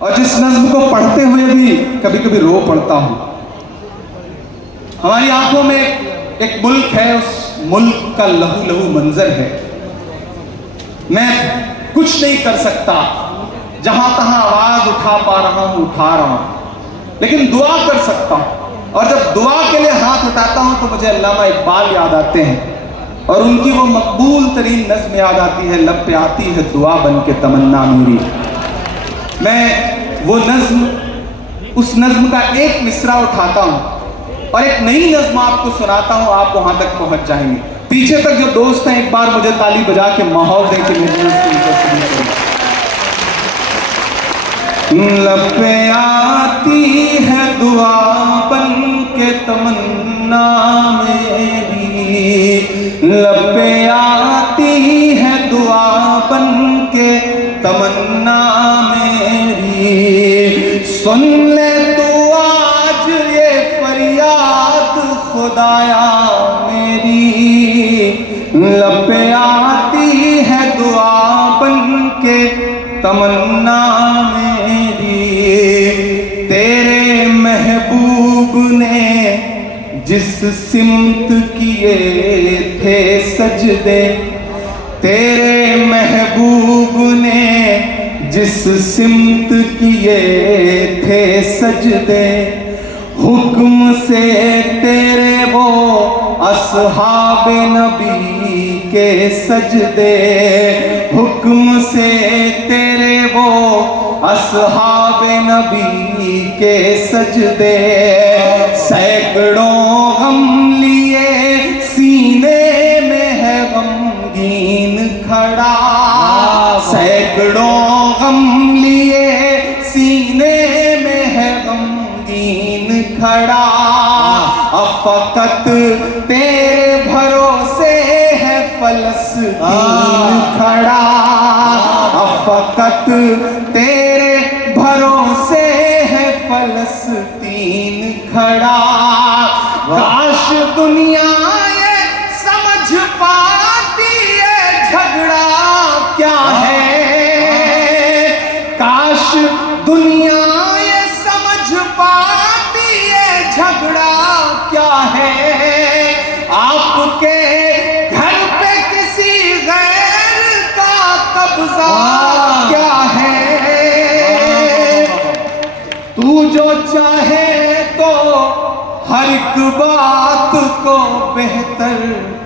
और जिस नज्म को पढ़ते हुए भी कभी कभी रो पड़ता हूं। हमारी आंखों में एक मुल्क है, उस मुल्क का लहू लहू मंजर है। मैं कुछ नहीं कर सकता, जहां तहां आवाज उठा पा रहा हूं उठा रहा हूं, लेकिन दुआ कर सकता हूं। और जब दुआ के लिए हाथ उठाता हूं तो मुझे अल्लामा इकबाल याद आते हैं और उनकी वो मकबूल तरीन नज्म याद आती है, लब पे आती है दुआ बन के तमन्ना मेरी। मैं वो नज्म, उस नज्म का एक मिसरा उठाता हूं और एक नई नज्म आपको सुनाता हूं, आप वहां तक पहुंच जाएंगे। पीछे तक जो दोस्त हैं एक बार मुझे ताली बजा के माहौल दे के लब पे आती है दुआ बन के तमन्ना मेरी, लब पे आती है दुआ बन के तमन्ना मेरी। सुन ले तू आज ये फरियाद खुदाया मेरी, लब पे आती है दुआ बन के तमन्ना मेरी। तेरे महबूब ने जिस सिमत किए थे सजदे, तेरे महबूब ने जिस सिमत किए थे सजदे, हुक्म से तेरे वो असहाब नबी के सजदे, हुक्म से तेरे वो असहाब नबी के सजदे। सैकड़ों गम लिए सीने में है गमगीन खड़ा, सैकड़ों गम लिए सीने में है गमगीन खड़ा। अफकत तेरे भरोसे है फलस्तीन खड़ा, अफकत तेरे भरोसे है फलस्तीन खड़ा। काश दुनिया ये समझ पाती है झगड़ा क्या है, काश दुनिया ये समझ पाती है झगड़ा क्या है। आपके घर पे किसी गैर का कब्जा क्या है, तू जो चाहे तो हर एक बात को बेहतर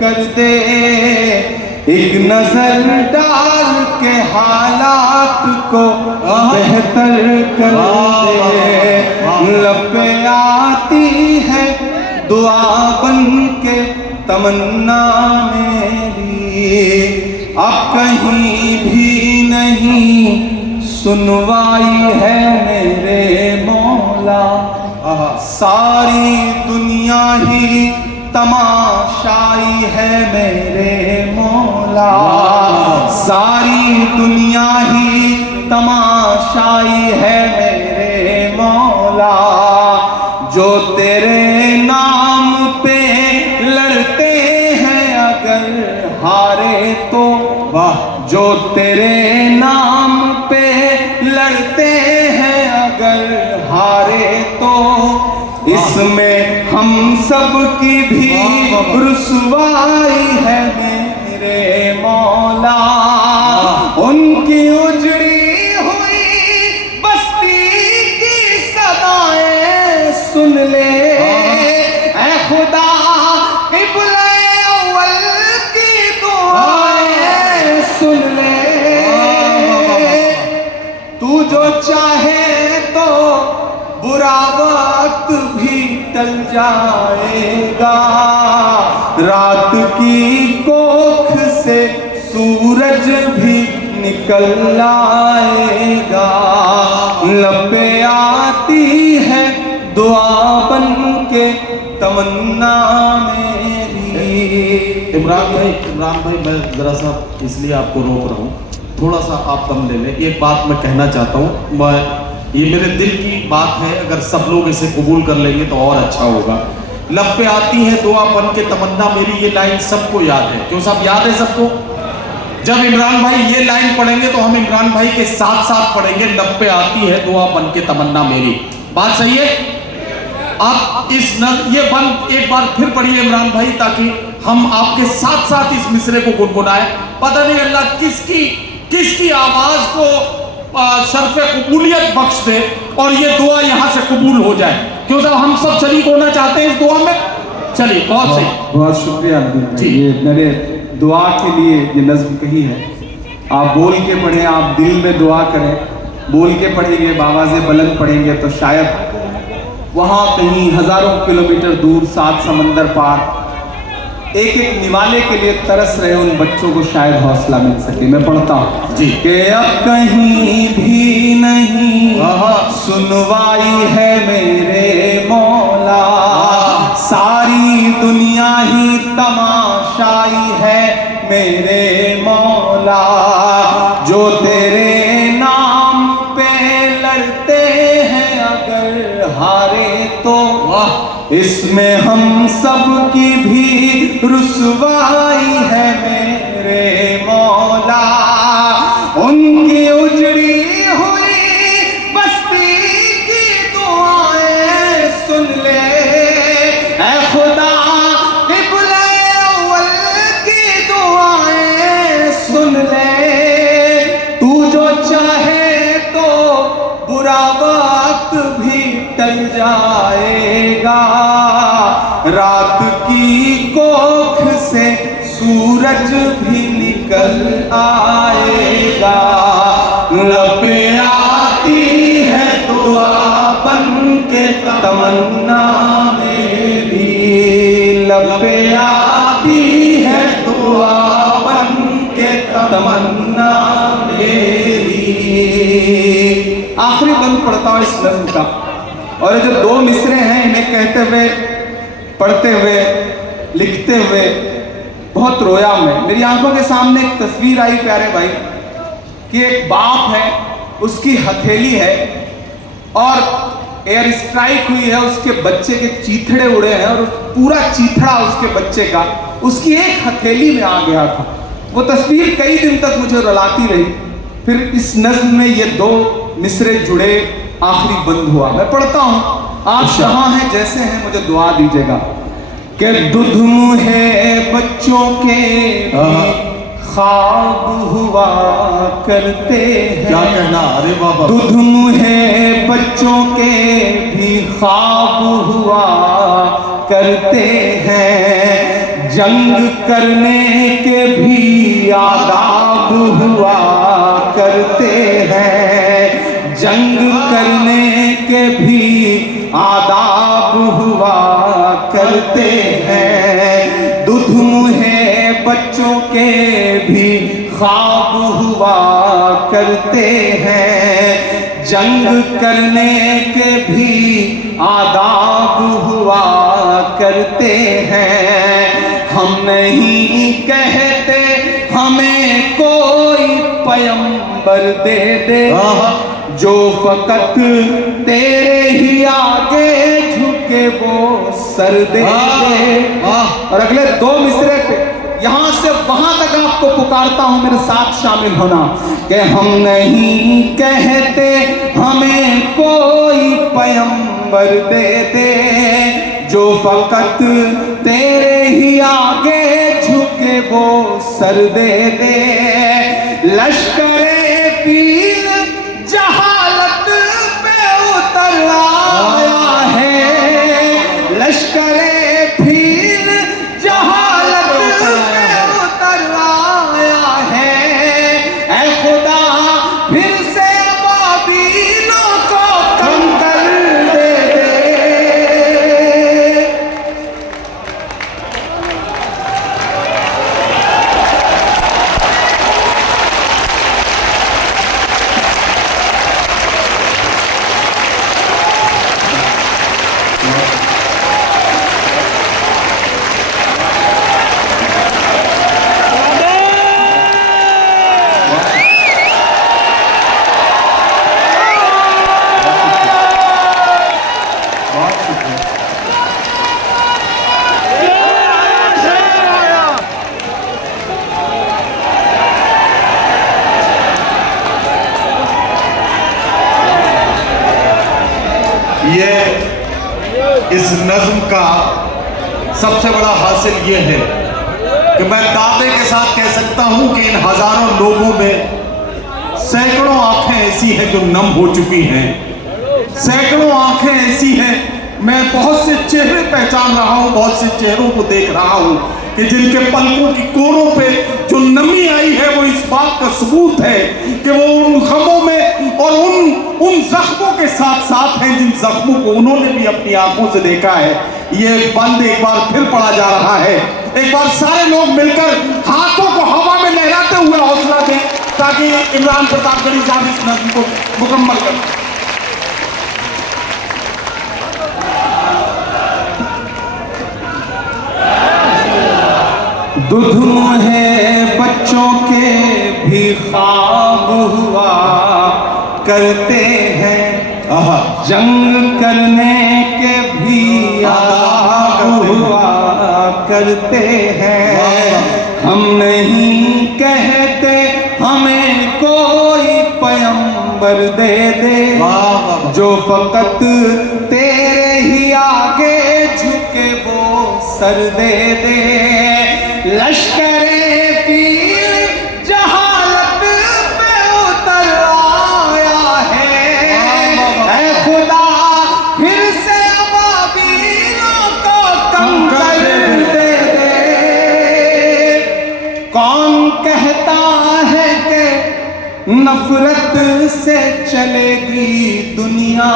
कर दे, एक नजर डाल के हालात को बेहतर कर दे। लब पे आती है दुआ बन के तमन्ना मेरी, अब कहीं भी नहीं सुनवाई है मेरे मौला। सारी दुनिया ही तमाशाई है मेरे मौला, सारी दुनिया ही तमाशाई है मेरे मौला। जो तेरे नाम पे लड़ते हैं अगर हारे तो, वाह, जो तेरे नाम पे लड़ते हैं अगर हारे तो, इसमें हम सब की भी रुसवाई है मेरे मौला। उनकी उजड़ी हुई बस्ती की सदाएं सुन ले ऐ खुदा, क़िबला अव्वल की दुआएं सुन ले। तू जो चाहे तो बुरा वक्त भी टल जाएगा, रात की कोख से सूरज भी निकल आएगा। लब पे आती है दुआ बन के तमन्ना मेरी। इमरान भाई मैं ज़रा सा इसलिए आपको रोक रहा हूँ, थोड़ा सा आप दम ले लें। एक बात मैं कहना चाहता हूँ, ये मेरे दिल की बात है, अगर सब लोग इसे कबूल कर लेंगे तो और अच्छा होगा। लब पे आती है दुआ बन के तमन्ना मेरी, ये लाइन सबको याद है, क्यों साहब याद है सबको? जब इमरान भाई ये लाइन पढ़ेंगे तो हम इमरान भाई के साथ साथ पढ़ेंगे, लब पे आती है दुआ बन के तमन्ना मेरी। बात सही है? आप ये बंद एक बार फिर पढ़िए इमरान भाई, ताकि हम आपके साथ साथ इस मिसरे को गुनगुनाए। पता नहीं अल्लाह किसकी आवाज को शर्फ कबूलियत बख्श दे और ये दुआ यहां से कबूल हो जाए, क्यों साहब हम सब शरीक होना चाहते हैं इस दुआ में। चलिए, बहुत सही, बहुत शुक्रिया जी। ये मैंने दुआ के लिए ये नज्म कही है। आप बोल के पढ़ें, आप दिल में दुआ करें, बोल के पढ़ेंगे, बावाज़े बुलंद पढ़ेंगे तो शायद वहाँ कहीं हजारों किलोमीटर दूर, सात समंदर पार, एक एक निवाले के लिए तरस रहे उन बच्चों को शायद हौसला मिल सके। मैं पढ़ता हूँ जी कि अब कहीं भी नहीं सुनवाई है मेरे मौला, सारी दुनिया ही तमाशाई है मेरे मौला, जो तेरे नाम पे लड़ते हैं अगर हारे तो इसमें हम सब की भी रुसवाई है मेरे मौला, उनकी उजड़ी हुई बस्ती की दुआएं सुन ले ऐ खुदा, क़िबले अव्वल की दुआएं सुन ले, तू जो चाहे तो बुरा वक्त भी टल जाएगा, रात की कोख से सूरज भी निकल आएगा, लब पे आती है दुआ बन के तमन्ना मेरी, लब पे आती है दुआ बन के तमन्ना मेरी। आखिरी बंद पढ़ता हूँ इस नज़्म का, और जो दो मिसरे हैं इन्हें कहते हुए, पढ़ते हुए, लिखते हुए बहुत रोया मैं। मेरी आंखों के सामने एक तस्वीर आई प्यारे भाई कि एक बाप है, उसकी हथेली है और एयर स्ट्राइक हुई है, उसके बच्चे के चीथड़े उड़े हैं और पूरा चीथड़ा उसके बच्चे का उसकी एक हथेली में आ गया था। वो तस्वीर कई दिन तक मुझे रुलाती रही। फिर इस नज़्म में ये दो मिसरे जुड़े, आखिरी बंद हुआ। मैं पढ़ता हूं, आप जहां हैं जैसे हैं मुझे दुआ दीजिएगा कि दूध मुहे बच्चों के ख्वाब हुआ करते हैं। क्या कहना, अरे बाबा, दूध मुहे बच्चों के भी ख्वाब हुआ करते हैं, जंग करने के भी आदाब हुआ करते हैं, जंग करने के भी आदाब हुआ करते हैं, दूध मुहे बच्चों के भी ख्वाब हुआ करते हैं, जंग करने के भी आदाब हुआ करते हैं। हम नहीं कहते हमें कोई पैगंबर दे दे, जो फकत तेरे ही आगे झुके वो सर दे दे। और अगले दो मिसरे पे यहां से वहां तक आपको पुकारता हूं, मेरे साथ शामिल होना कि हम नहीं कहते हमें कोई पैगंबर दे दे, जो फकत तेरे ही आगे झुके वो सर दे दे। लश्करे फील जहालत पे उतर आया है, लश्करे फील जहालत पे उतर आया है, ऐ खुदा फिर से बाबीलों को कम कर दे दे। ये इस नज्म का सबसे बड़ा हासिल ये है कि मैं दावे के साथ कह सकता हूं कि इन हजारों लोगों में सैकड़ों आंखें ऐसी हैं जो नम हो चुकी हैं, सैकड़ों आंखें ऐसी हैं, मैं बहुत से चेहरे पहचान रहा हूं, बहुत से चेहरों को देख रहा हूं कि जिनके पलकों की कोरों पे जो नमी आई है वो इस बात का सबूत है कि वो उन गमों में और उन जख्मों के साथ साथ हैं जिन जख्मों को उन्होंने भी अपनी आंखों से देखा है। ये बंद एक बार फिर पड़ा जा रहा है। एक बार सारे लोग मिलकर हाथों को हवा में लहराते हुए हौसला दें ताकि इमरान प्रतापगढ़ी साहब इस नज्म को मुकम्मल करें। दुधुम है बच्चों के भी ख्वाब हुआ करते हैं, जंग करने के भी आदाब हुआ करते हैं। हम नहीं कहते हमें कोई पैगंबर दे दे, जो फकत तेरे ही आगे झुके वो सर दे दे। लश्करे पीर जहालत पे उतर आया है, ऐ खुदा फिर से अबाबीलों को कम कर दे दे। कौन कहता है कि नफरत से चलेगी दुनिया,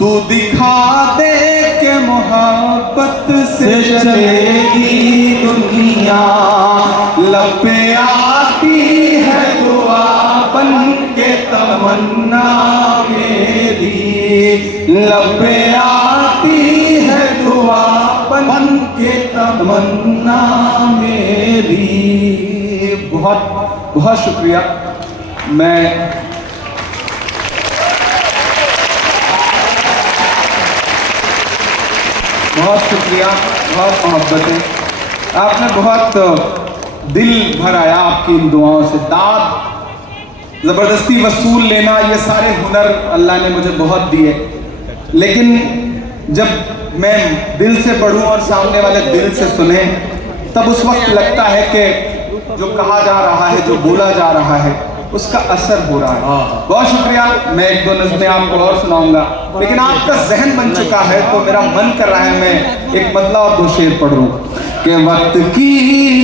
तू दिखा दे के मोहब्बत से चलेगी दुनिया। लब पे आती है दुआ बन के तमन्ना मेरी, लब पे आती है दुआ बन के तमन्ना मेरी। बहुत बहुत शुक्रिया। मैं बहुत शुक्रिया, बहुत मोहब्बतें, आपने बहुत दिल भर आया आपकी इन दुआओं से। दाद ज़बरदस्ती वसूल लेना, ये सारे हुनर अल्लाह ने मुझे बहुत दिए, लेकिन जब मैं दिल से पढ़ूं और सामने वाले दिल से सुने तब उस वक्त लगता है कि जो कहा जा रहा है, जो बोला जा रहा है, उसका असर हो रहा है। बहुत शुक्रिया। मैं एक दो नज़्में आपको और सुनाऊंगा, लेकिन आपका जहन बन चुका है तो मेरा मन कर रहा है मैं एक बदला और दो शेर पढ़ूं कि वक्त की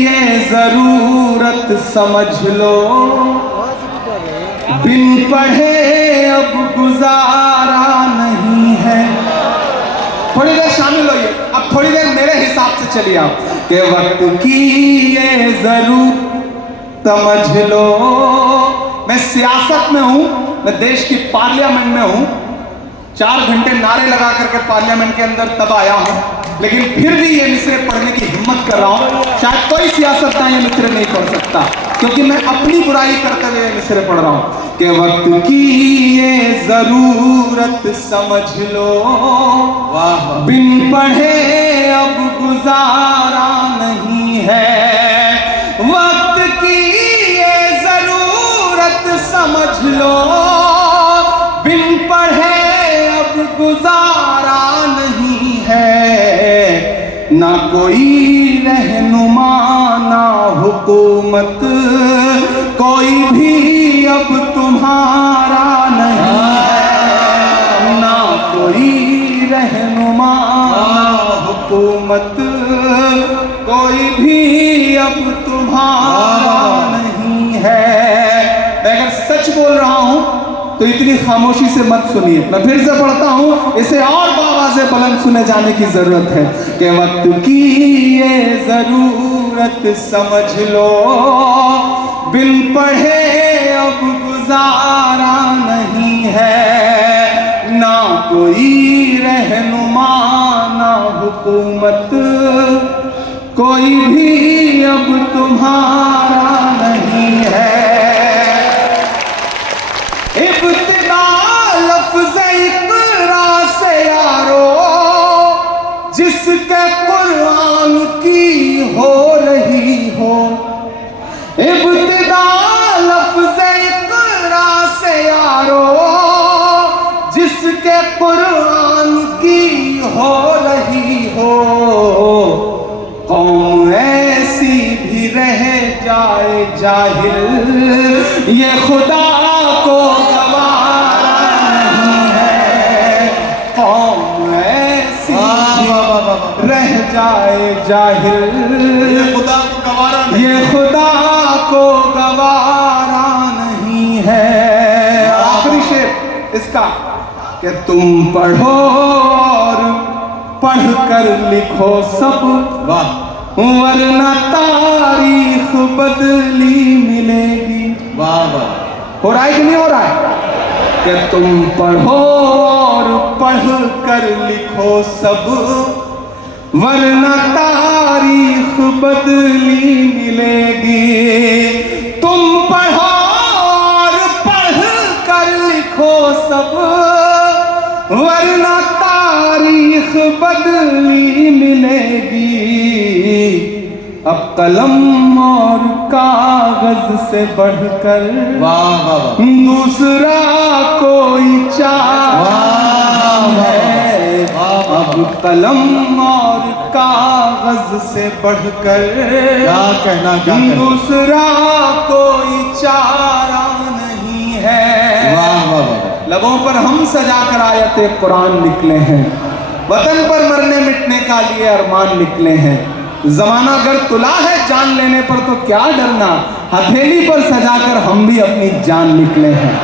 ये जरूरत समझ लो, बिन पढ़े अब गुजारा नहीं है। थोड़ी देर शामिल होइए, अब थोड़ी देर मेरे हिसाब से चलिए आप कि वक्त की ये जरूरत समझ लो। मैं सियासत में हूं, मैं देश की पार्लियामेंट में हूं, 4 घंटे नारे लगा करके पार्लियामेंट के अंदर तब आया हूं, लेकिन फिर भी ये मिसरे पढ़ने की हिम्मत कर रहा हूं। शायद कोई सियासतदान ये मिसरे नहीं पढ़ सकता, क्योंकि मैं अपनी बुराई करते हुए मिसरे पढ़ रहा हूं कि वक्त की ये जरूरत समझ लो, बिन पढ़े अब गुजारा नहीं है। वक्त की ये जरूरत समझ लो, बिन पढ़े अब गुजारा नहीं है। ना कोई रहनुमा ना हुकूमत, कोई भी अब तुम्हारा नहीं है। ना कोई रहनुमा ना हुकूमत, कोई भी अब तुम्हारा नहीं है। मैं अगर सच बोल रहा हूं तो इतनी खामोशी से मत सुनिए, मैं फिर से पढ़ता हूं, इसे और बावाज़े बुलंद सुने जाने की जरूरत है कि वक्त की ये जरूरत समझ लो, बिन पढ़े अब गुजारा नहीं है। ना कोई रहनुमा ना हुकूमत, कोई भी अब तुम्हारा नहीं है। इब्तिदा लफ्ज़ इक़रा से यारो, जिसके कुरान की हो रही हो। इब्तिदा लफ्ज़ इक़रा से यारो, जिसके कुरान की हो रही हो, कौम ऐसी भी रह जाए जाहिल, ये खुदा को गवारा नहीं है। कौम ऐसी भी रह जाए जाहिल, ये खुदा को गवारा नहीं, ये खुदा को गवारा नहीं है। आखिरी शेर इसका कि तुम पढ़ो और पढ़ कर लिखो सब, वाह, वरना तारीख बदली मिलेगी। वाह वाह, हो रहा है कि नहीं हो रहा है? कि तुम पढ़ो और पढ़ कर लिखो सब, वरना तारीख बदली मिलेगी। तुम पढ़ो और पढ़ कर लिखो सब, वरना तारीख बदली मिलेगी। अब कलम और कागज से बढ़कर वाह वाह, दूसरा कोई चारा है। अब कलम और कागज से बढ़कर क्या कहना, क्या कहना। दूसरा कोई चारा नहीं है। वाह वाह वाह, लबों पर हम सजा कर आयते कुरान निकले हैं, वतन पर मरने मिटने का लिए अरमान निकले हैं। जमाना अगर तुला है जान लेने पर तो क्या डरना, हथेली पर सजाकर हम भी अपनी जान निकले हैं।